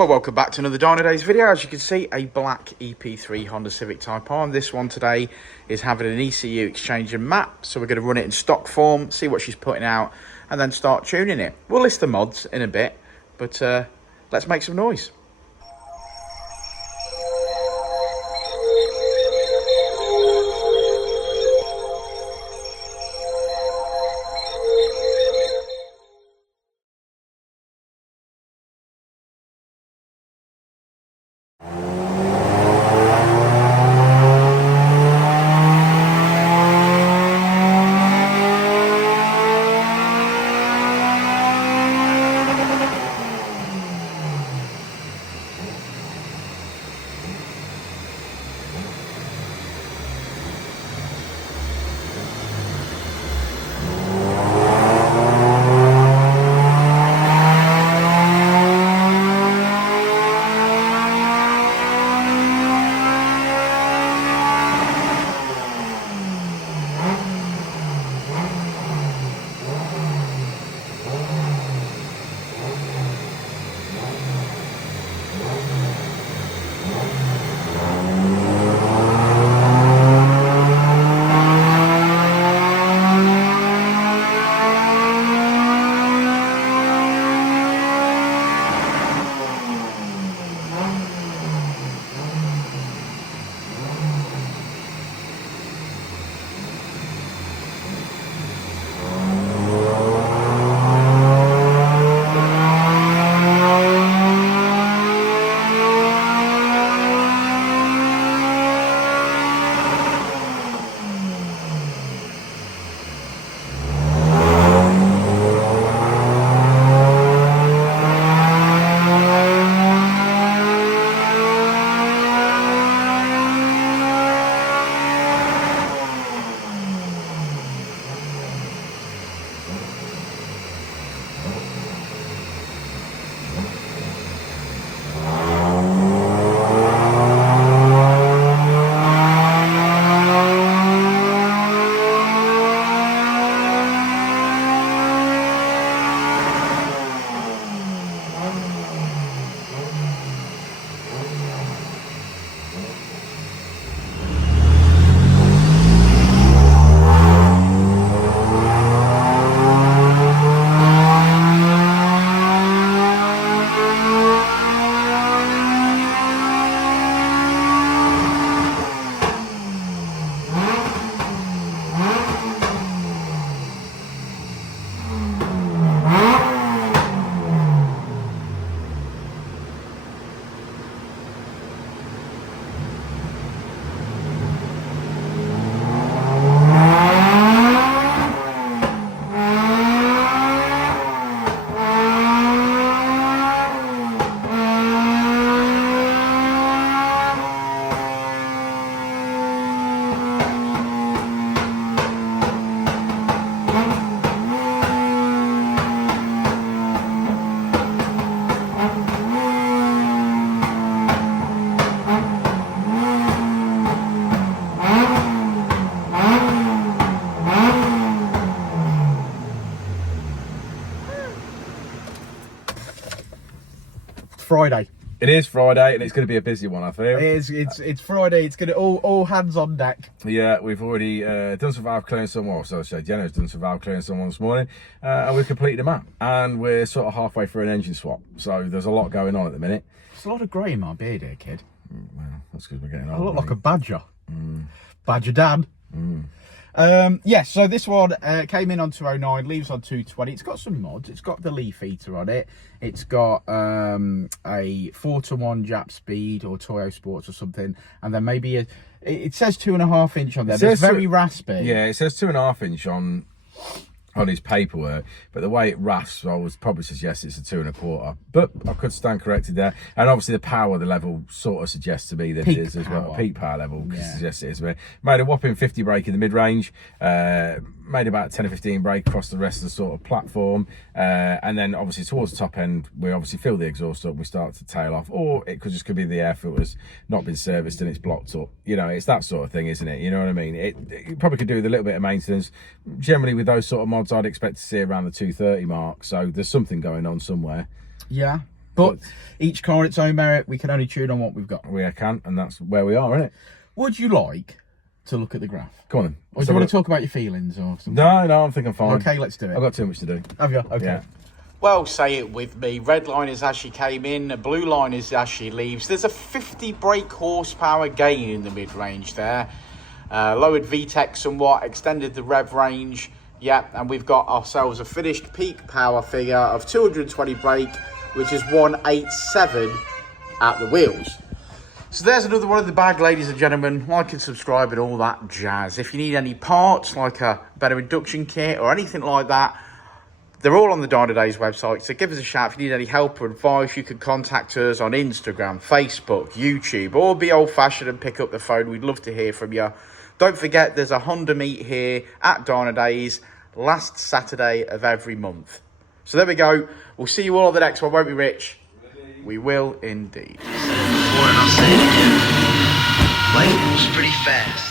Well, welcome back to another Dynodaze video. As you can see, a black EP3 Honda Civic TypeR. And this one today is having an ECU exchange and map. So we're going to run it in stock form, see what she's putting out, and then start tuning it. We'll list the mods in a bit, but let's make some noise. Friday. It is Friday, and it's going to be a busy one, I feel. It is. It's Friday. It's going to all hands on deck. Yeah, we've already done some valve clearing someone. So Jenna's done some valve clearing someone this morning, and we've completed a map, and we're sort of halfway through an engine swap. So there's a lot going on at the minute. There's a lot of grey in my beard here, kid. Well, that's because we're getting I old. look like a badger. Mm. Badger Dan. Mm. Yes, so this one came in on 209, leaves on 220. It's got some mods. It's got the leaf heater on it. It's got a 4:1 Japspeed or Toyo Sports or something, and then maybe it says 2.5 inch on there. It's very raspy. Yeah, it says 2.5 inch on his paperwork, but the way it rasps, I would probably suggest it's a 2.25, but I could stand corrected there. And obviously the power, the level sort of suggests to me that peak it is as power. well. Peak power level suggests it is. Made a whopping 50 brake in the mid-range, made about 10 or 15 brake across the rest of the sort of platform, and then obviously towards the top end we obviously fill the exhaust up, we start to tail off, or it could just could be the air filter's not been serviced and it's blocked up. You know, it's that sort of thing, isn't it? You know what I mean? It probably could do with a little bit of maintenance. Generally with those sort of mods I'd expect to see around the 230 mark, so there's something going on somewhere. Yeah. But each car its own merit. We can only tune on what we've got. We can, and that's where we are, isn't it? Would you like to look at the graph? Come on then. Or do you want to talk about your feelings or something? No, I think I'm fine. Okay, let's do it. I've got too much to do. Have you? Okay. Yeah. Well, say it with me. Red line is as she came in, the blue line is as she leaves. There's a 50 brake horsepower gain in the mid-range there. Lowered VTEC somewhat, extended the rev range. Yeah, and we've got ourselves a finished peak power figure of 220 brake, which is 187 at the wheels. So there's another one in the bag, ladies and gentlemen. Like and subscribe and all that jazz. If you need any parts, like a better induction kit or anything like that, they're all on the Dynodaze website. So give us a shout if you need any help or advice. You can contact us on Instagram, Facebook, YouTube, or be old-fashioned and pick up the phone. We'd love to hear from you. Don't forget, there's a Honda meet here at Dynodaze last Saturday of every month. So there we go. We'll see you all on the next one, won't we, Rich? We will indeed. Before and I'll say it again. Life moves pretty fast.